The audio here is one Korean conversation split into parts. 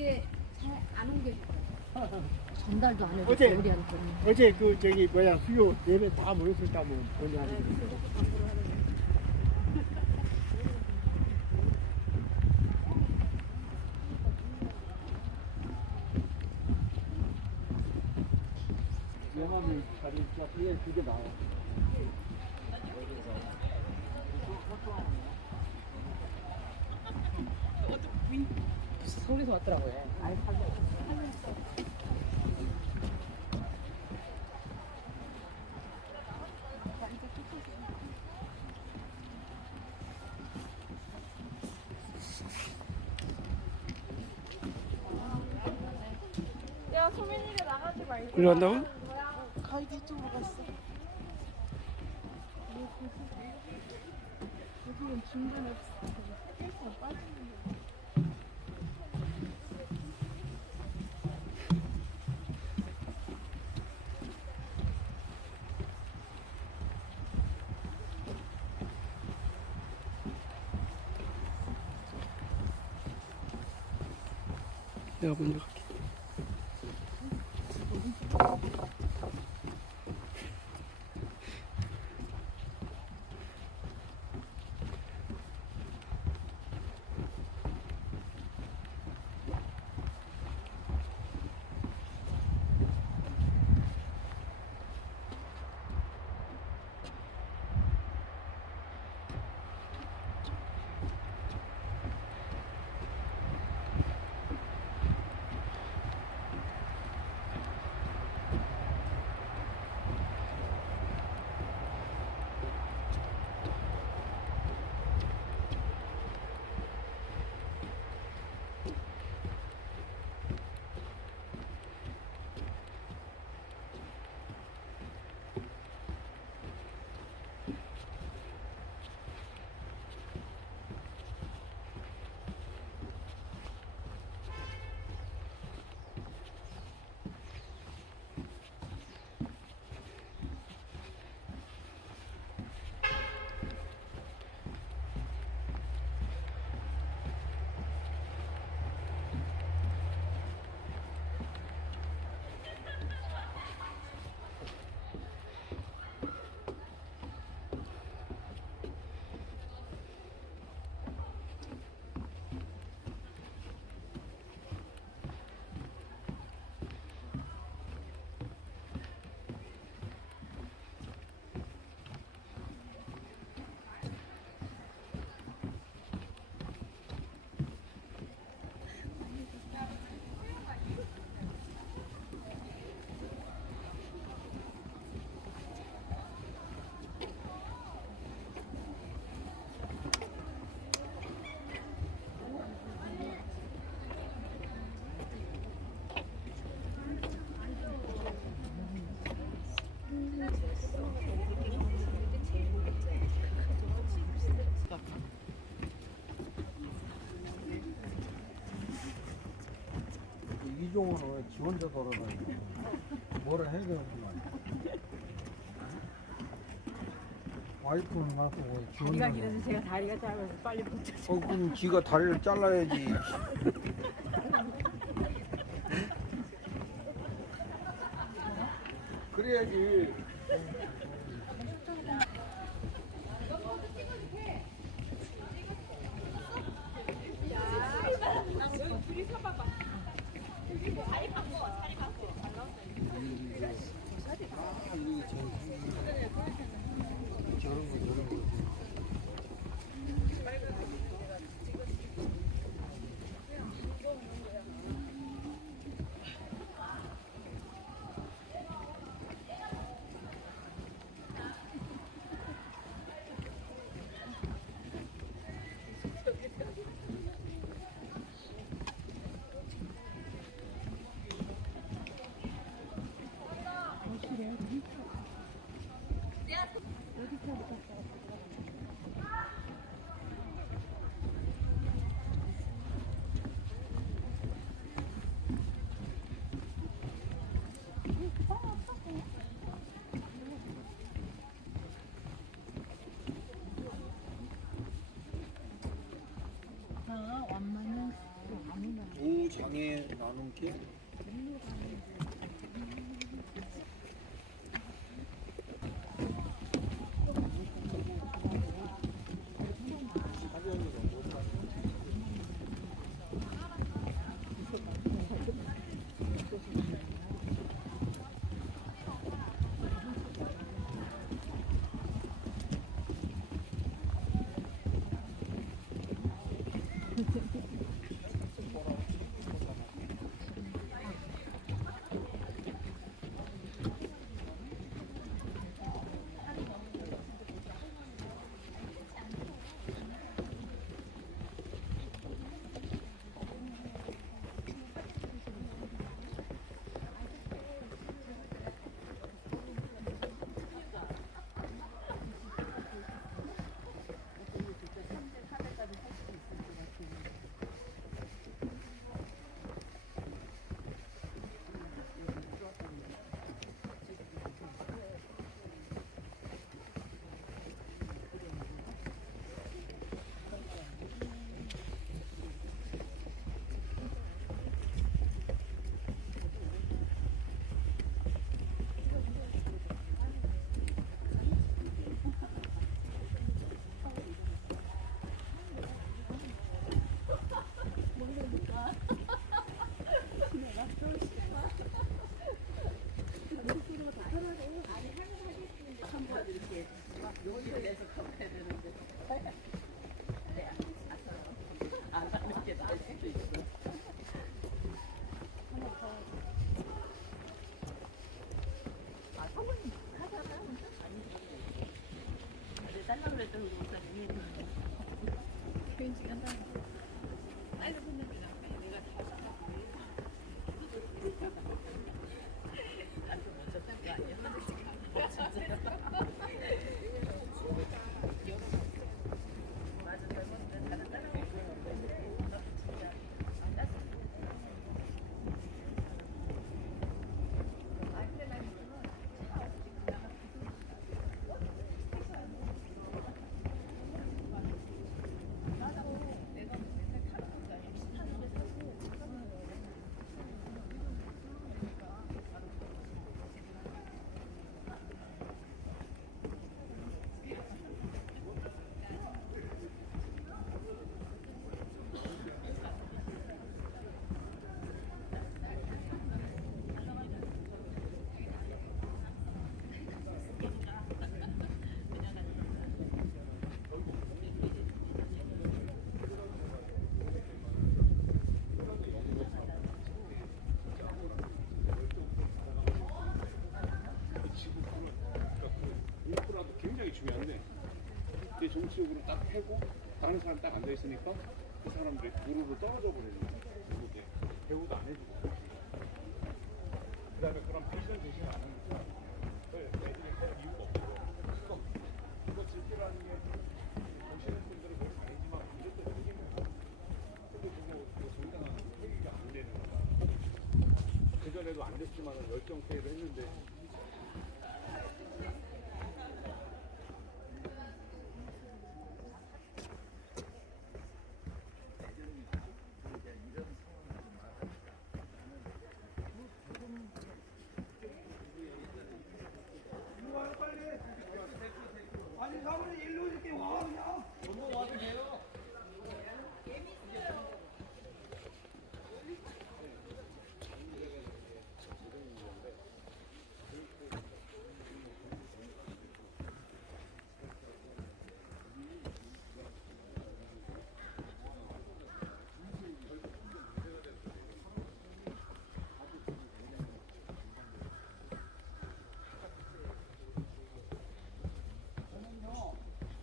그게 잘 안 옮겨지더라고요. 전달도 안 해줬어요, 어제 우리한테는. 어제 그 저기 뭐야 수요 예배 다 모였을 때 한번 보냐. 영암이 다리 뒤에 두개 나와. 서울에서 왔더라고요. 야, 소민이가 나가지 말고. 그래 한다고? 가이드 이쪽으로 갔어. 여기는 중간에 헬스가 빠지는 거. 내가 먼저 갈게. 이종은 왜 지 혼자 돌아다니냐. 뭐를 해야 되는구만. 와이프는 가서 왜지 혼자. 다리가 길어서 제가 다리가 짧아서 빨리 못 쳤어요. 그럼 지가 다리를 잘라야지. 그래야지. 저런 거 저런 거. 강에 나눈 길? 중요한데 내 정치적으로 딱 패고 다른 사람 딱 앉아 있으니까 그 사람들이 무릎을 떨어져 버리는 거야. 그리고 이제 대우도 안 해주고 그다음에 그런 패션 제시를 안 하니까 애들이 할 이유가 없어. 이거 즐기라는 게 보시는 분들은 별 아니지만 무조건 즐기는 거야. 근데 그거 정당한 회의가 안 되는 거야. 그전에도 안 됐지만 열정 회의를 했는데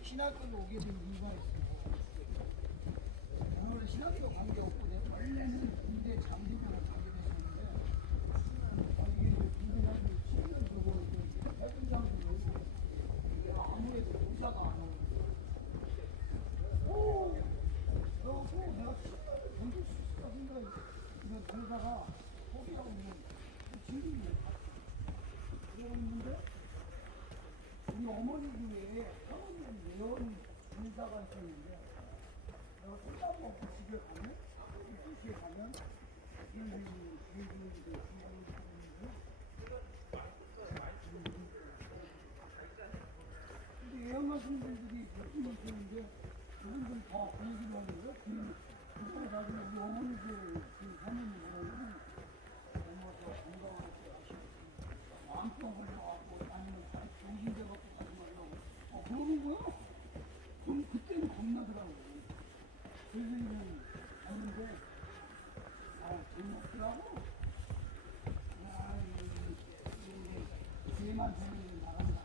신학교로 오게 된 이유가 있어요. 저는 신학교 관계없고 원래는 군대 장비병을 가게 됐었는데 이게 군대가 10년 되고 해군장도 이게 아무래도 의사가 안 오고 그래갖고 내가 신학을 던질 수 있을까 생각이 들다가 포기하고 있는 지금 그러고 있는데 우리 어머니 교회에 사모님 예언 인사가 있었는데 내가 손잡고 먹고 집에 가면 12시에 가면 근데 애완가슴들이 그렇게 있는데 그분들 다 그 얘기를 하는 거야? 그거 나중에 우리 어머니들 그 사모님 그러면 엄마가 건강할 때 하시고 암병 걸려갖고 아니면 정신대 갖고 가지 말라고 그러는 거야? 그럼 그때는 겁나더라고. 선생님은 하는데 재미없더라고. 야, 얘만 되면 나간다.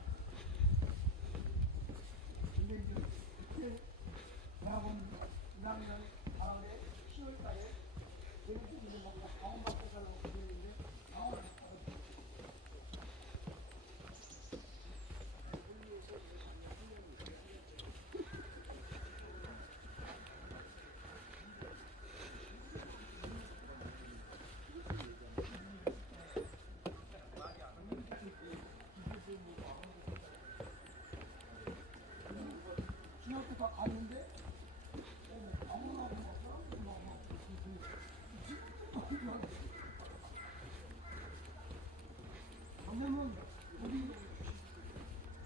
근데 이제 그때 대학원 1학년 가을에 10월달에 얘네들이 뭔가 강원 받고 살라고 그랬는데 강원 중학교 다 갔는데 아무나 왜냐면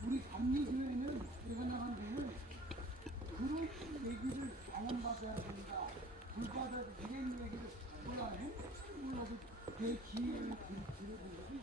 우리 감리교회는 내가 나간 데는 그런 얘기를 강원받아야 된다. 불받아야 돼. 이런 얘기를 뭐야 몰라도 내 기회를 들어본 거지.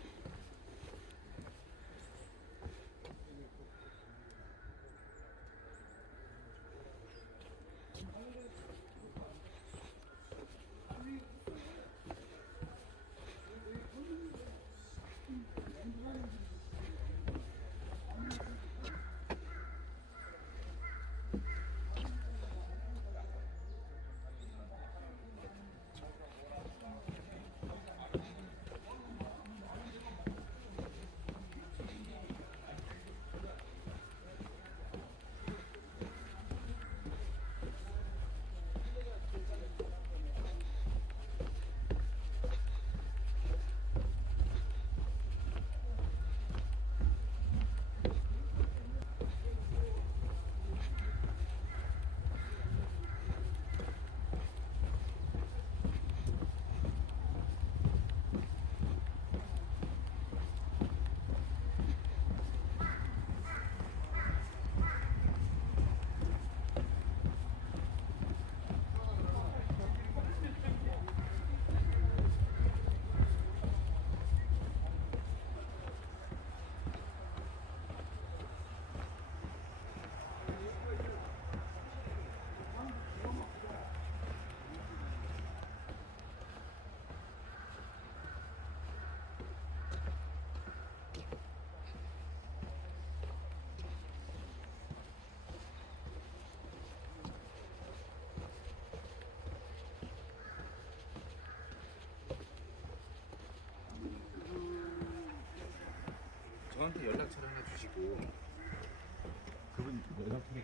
저한테 연락처를 하나 주시고. 그분 연락처를